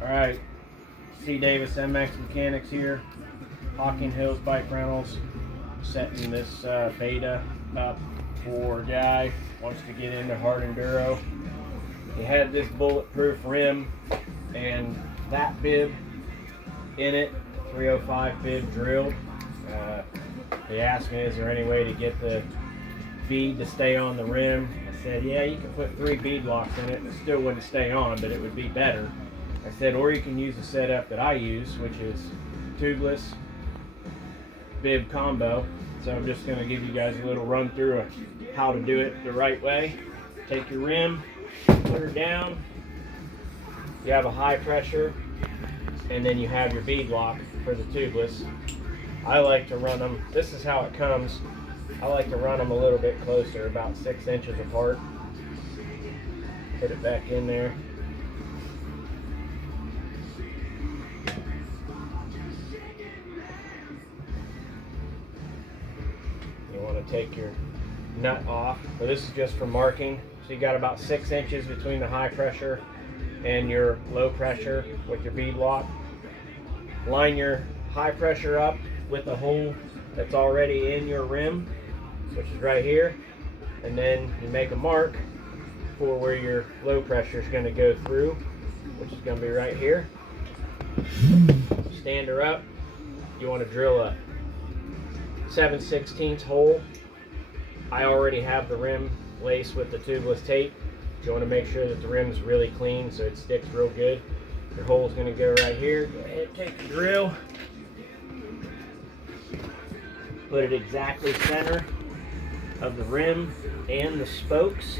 Alright, C. Davis MX Mechanics here, Hocking Hills Bike Rentals, setting this beta up for a guy who wants to get into hard enduro. He had this bulletproof rim and that bib in it, 305 bib drilled. He asked me, is there any way to get the bead to stay on the rim? I said, yeah, you can put 3 bead locks in it and it still wouldn't stay on, but it would be better. I said, or you can use the setup that I use, which is tubliss bib combo. So I'm just going to give you guys a little run through of how to do it the right way. Take your rim, put her down. You have a high pressure, and then you have your bead lock for the tubliss. I like to run them, this is how it comes. I like to run them a little bit closer, about 6 inches apart. Put it back in there. You want to take your nut off. So this is just for marking. So you got about 6 inches between the high pressure and your low pressure with your bead lock. Line your high pressure up with a hole that's already in your rim, which is right here, and then you make a mark for where your low pressure is going to go through, which is going to be right here. Stand her up. You want to drill a 7/16 hole. I already have the rim laced with the tubliss tape. You want to make sure that the rim is really clean so it sticks real good. Your hole is going to go right here. Go ahead, take the drill. Put it exactly center of the rim and the spokes.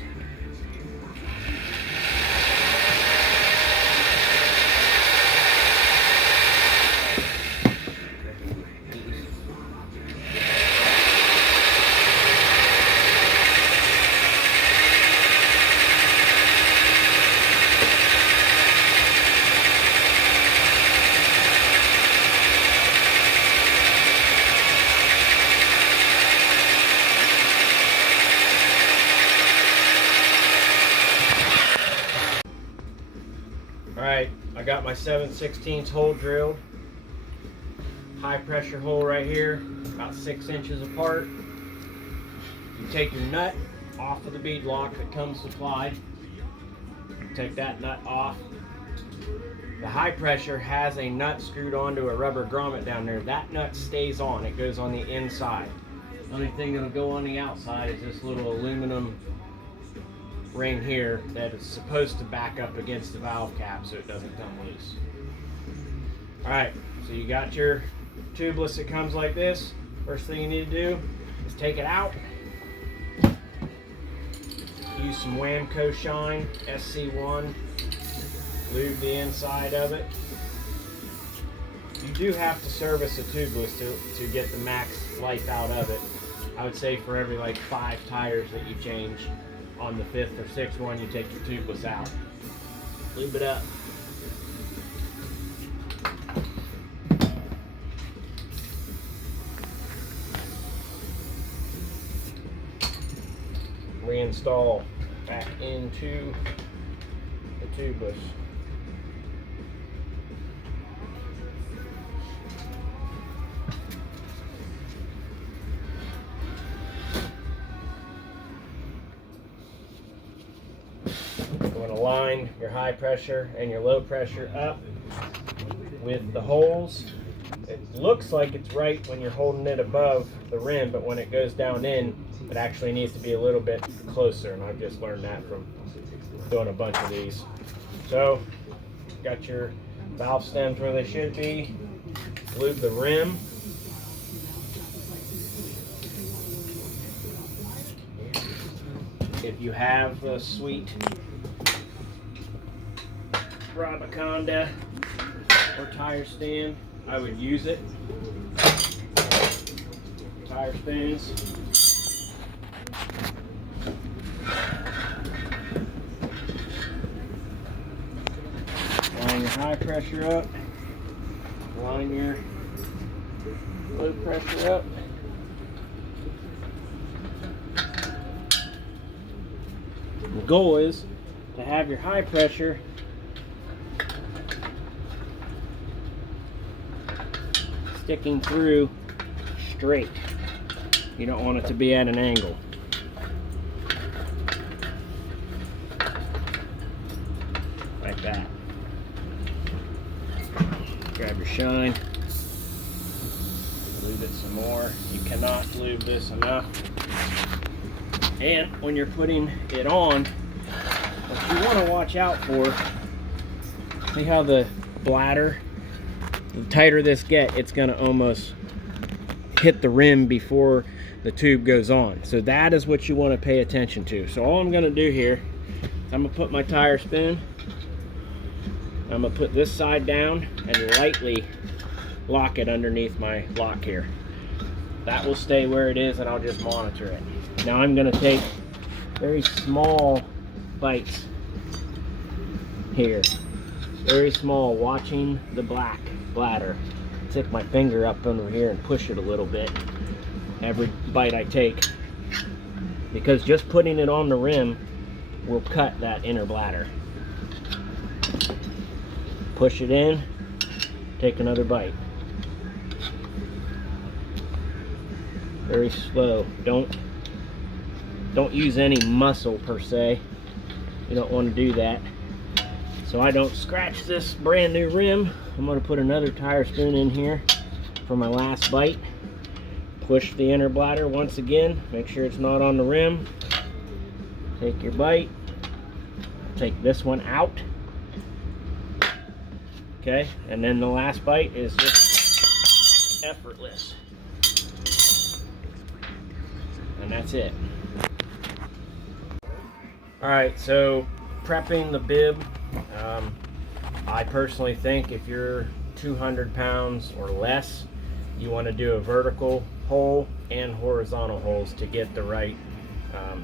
Alright, I got my 7/16 hole drilled. High pressure hole right here, about 6 inches apart. You take your nut off of the bead lock that comes supplied. Take that nut off. The high pressure has a nut screwed onto a rubber grommet down there. That nut stays on, it goes on the inside. The only thing that'll go on the outside is this little aluminum ring here that is supposed to back up against the valve cap so it doesn't come loose. Alright, so you got your tubliss that comes like this. First thing you need to do is take it out. Use some Whamco Shine SC1. Lube the inside of it. You do have to service a tubliss to get the max life out of it. I would say for every like 5 tires that you change, on the 5th or 6th one, you take your tubliss out. Lube it up. Reinstall back into the tubliss. You want to line your high pressure and your low pressure up with the holes. It looks like it's right when you're holding it above the rim, but when it goes down in, it actually needs to be a little bit closer, and I've just learned that from doing a bunch of these. So, got your valve stems where they should be. Lube the rim. If you have a sweet Rabaconda or tire stand, I would use it. Tire stands. Line your high pressure up. Line your low pressure up. The goal is to have your high pressure sticking through straight. You don't want it to be at an angle. Like that. Grab your shine. Lube it some more. You cannot lube this enough. And when you're putting it on, what you want to watch out for, see how the bladder, the tighter this gets, it's going to almost hit the rim before the tube goes on. So that is what you want to pay attention to. So all I'm going to do here is I'm going to put my tire spin. I'm going to put this side down and lightly lock it underneath my lock here. That will stay where it is, and I'll just monitor it. Now I'm going to take very small bites here. Very small, watching the black bladder. Stick my finger up under here and push it a little bit every bite I take, because just putting it on the rim will cut that inner bladder. Push it in, take another bite. Very slow. Don't use any muscle per se. You don't want to do that. So I don't scratch this brand new rim. I'm going to put another tire spoon in here for my last bite. Push the inner bladder once again. Make sure it's not on the rim. Take your bite. Take this one out. Okay, and then the last bite is just effortless. And that's it. Alright, so prepping the bib. I personally think if you're 200 pounds or less, you want to do a vertical hole and horizontal holes to get the right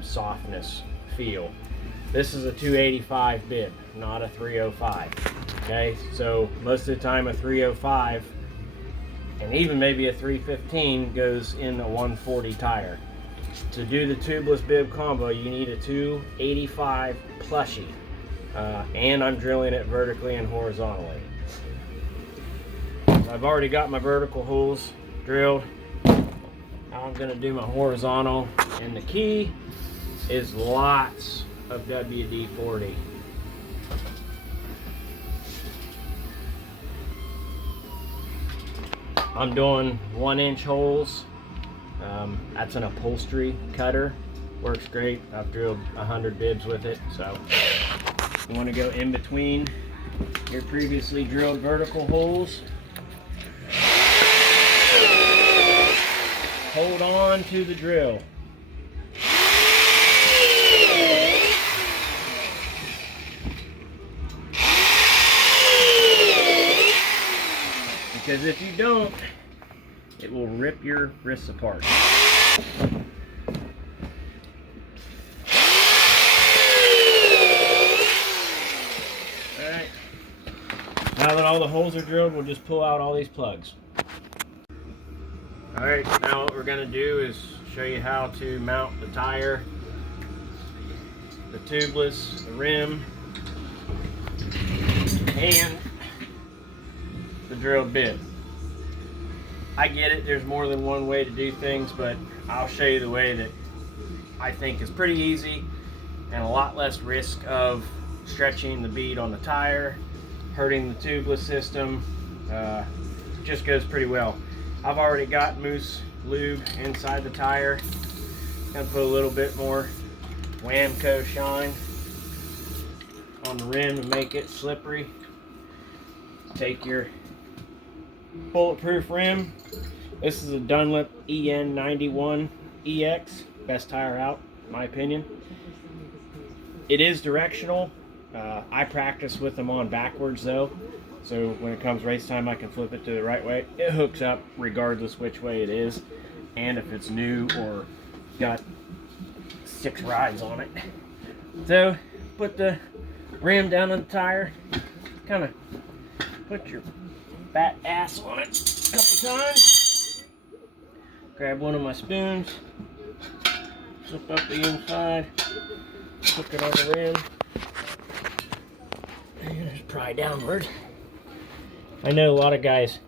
softness feel. This is a 285 bib, not a 305. Okay, so most of the time a 305 and even maybe a 315 goes in a 140 tire. To do the tubeless bib combo, you need a 285 plushie, and I'm drilling it vertically and horizontally. I've already got my vertical holes drilled. Now I'm going to do my horizontal, and the key is lots of WD-40. I'm doing 1-inch holes. That's an upholstery cutter. Works great. I've drilled 100 bibs with it. So you want to go in between your previously drilled vertical holes. Hold on to the drill. Because if you don't, it will rip your wrists apart. Alright. Now that all the holes are drilled, we'll just pull out all these plugs. Alright, now what we're going to do is show you how to mount the tire, the tubeless, the rim, and the drilled bib. I get it, there's more than one way to do things, but I'll show you the way that I think is pretty easy and a lot less risk of stretching the bead on the tire, hurting the tubeless system. Just goes pretty well. I've already got mousse lube inside the tire. Gonna put a little bit more Whamco shine on the rim to make it slippery. Take your bulletproof rim. This is a Dunlop EN91 EX, best tire out in my opinion. It is directional. I practice with them on backwards though, so when it comes race time I can flip it to the right way. It hooks up regardless which way it is, and if it's new or got 6 rides on it. So put the rim down on the tire, kind of put your fat ass on it a couple times. Grab one of my spoons, flip up the inside, hook it on the rim, and just pry downward. I know a lot of guys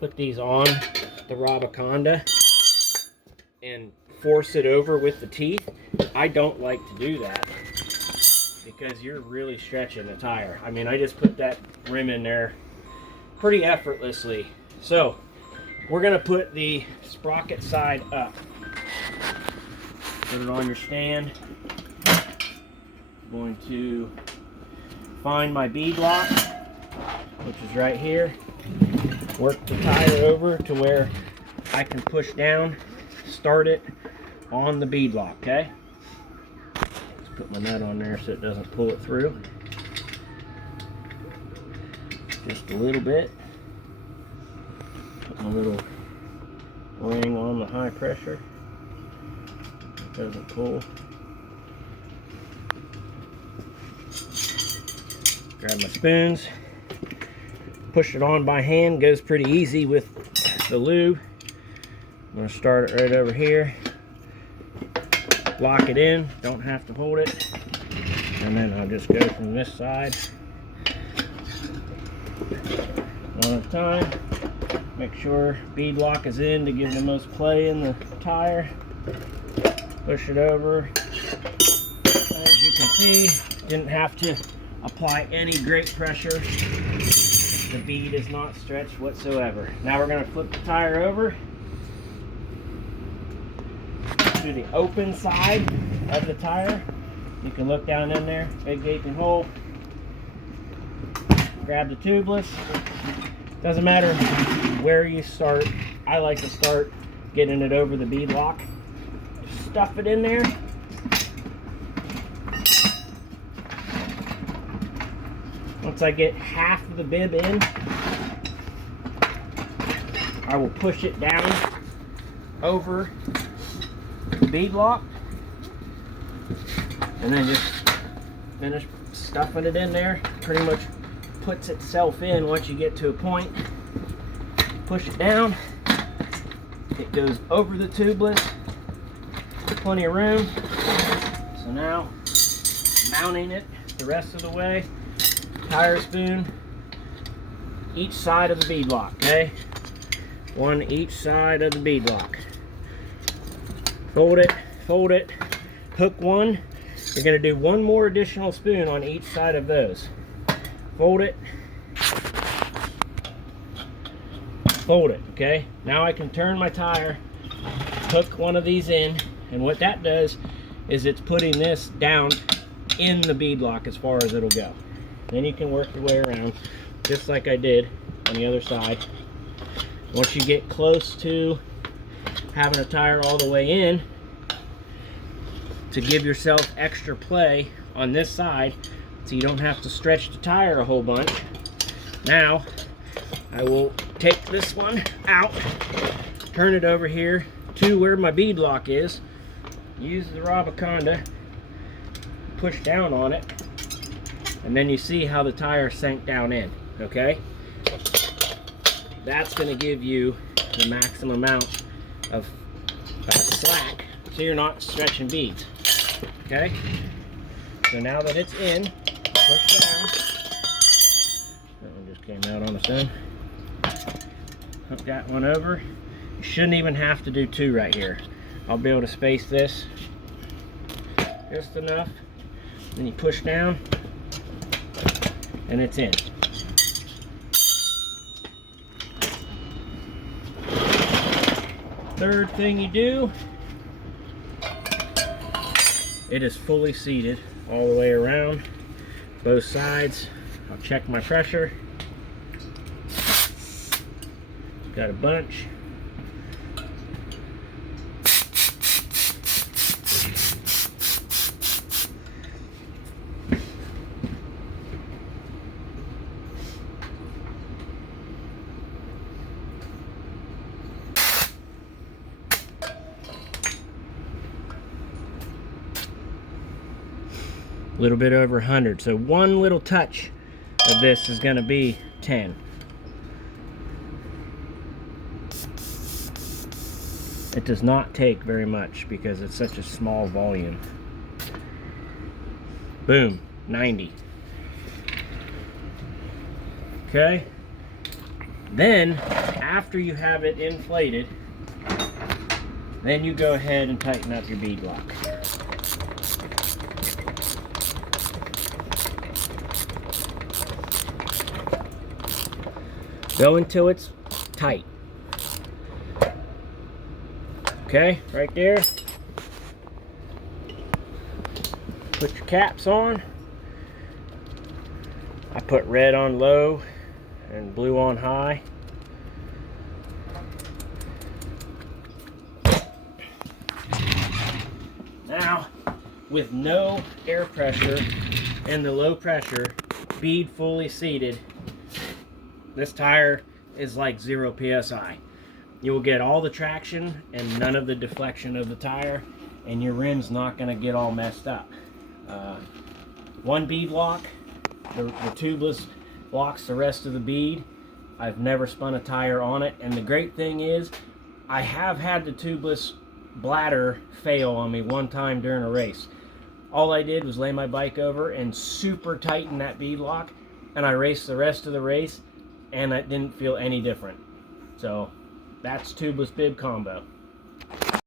put these on the Rabaconda and force it over with the teeth. I don't like to do that because you're really stretching the tire. I mean, I just put that rim in there pretty effortlessly. So we're gonna put the sprocket side up. Put it on your stand. I'm going to find my bead lock, which is right here. Work the tire over to where I can push down, start it on the bead lock, okay? Let's put my nut on there so it doesn't pull it through. Just a little bit. Put my little ring on the high pressure. It doesn't pull. Grab my spoons. Push it on by hand. Goes pretty easy with the lube. I'm going to start it right over here. Lock it in. Don't have to hold it. And then I'll just go from this side. One at a time. Make sure bead lock is in to give the most play in the tire. Push it over. As you can see, didn't have to apply any great pressure. The bead is not stretched whatsoever. Now we're going to flip the tire over to the open side of the tire. You can look down in there, big gaping hole. Grab the tubeless. Doesn't matter where you start. I like to start getting it over the bead lock. Stuff it in there. Once I get half of the bib in, I will push it down over the bead lock and then just finish stuffing it in there. Pretty much puts itself in once you get to a point. Push it down. It goes over the tubeless. Plenty of room. So now, mounting it the rest of the way. Tire spoon each side of the bead lock, okay? One each side of the bead lock. Fold it, hook one. You're gonna do one more additional spoon on each side of those. Fold it, okay? Now I can turn my tire, hook one of these in, and what that does is it's putting this down in the bead lock as far as it'll go. Then you can work your way around just like I did on the other side. Once you get close to having a tire all the way in, to give yourself extra play on this side so you don't have to stretch the tire a whole bunch. Now I will take this one out, turn it over here to where my bead lock is, use the Rabaconda, push down on it, and then you see how the tire sank down in, okay? That's going to give you the maximum amount of slack so you're not stretching beads, okay? So now that it's in, push down. That one just came out on its own. Hook that one over. You shouldn't even have to do two right here. I'll be able to space this just enough. Then you push down, and it's in. Third thing you do, it is fully seated all the way around, both sides. I'll check my pressure. Got a bunch. A little bit over 100. So one little touch of this is going to be 10. It does not take very much because it's such a small volume. Boom, 90. Okay. Then, after you have it inflated, then you go ahead and tighten up your bead lock. Go until it's tight. Okay, right there. Put your caps on. I put red on low and blue on high. Now, with no air pressure and the low pressure, bead fully seated, this tire is like 0 psi. You will get all the traction and none of the deflection of the tire, and your rim's not going to get all messed up. One bead lock, the tubeless locks the rest of the bead. I've never spun a tire on it, and the great thing is I have had the tubeless bladder fail on me one time during a race. All I did was lay my bike over and super tighten that bead lock, and I raced the rest of the race, and I didn't feel any different. So that's tubeless bib combo.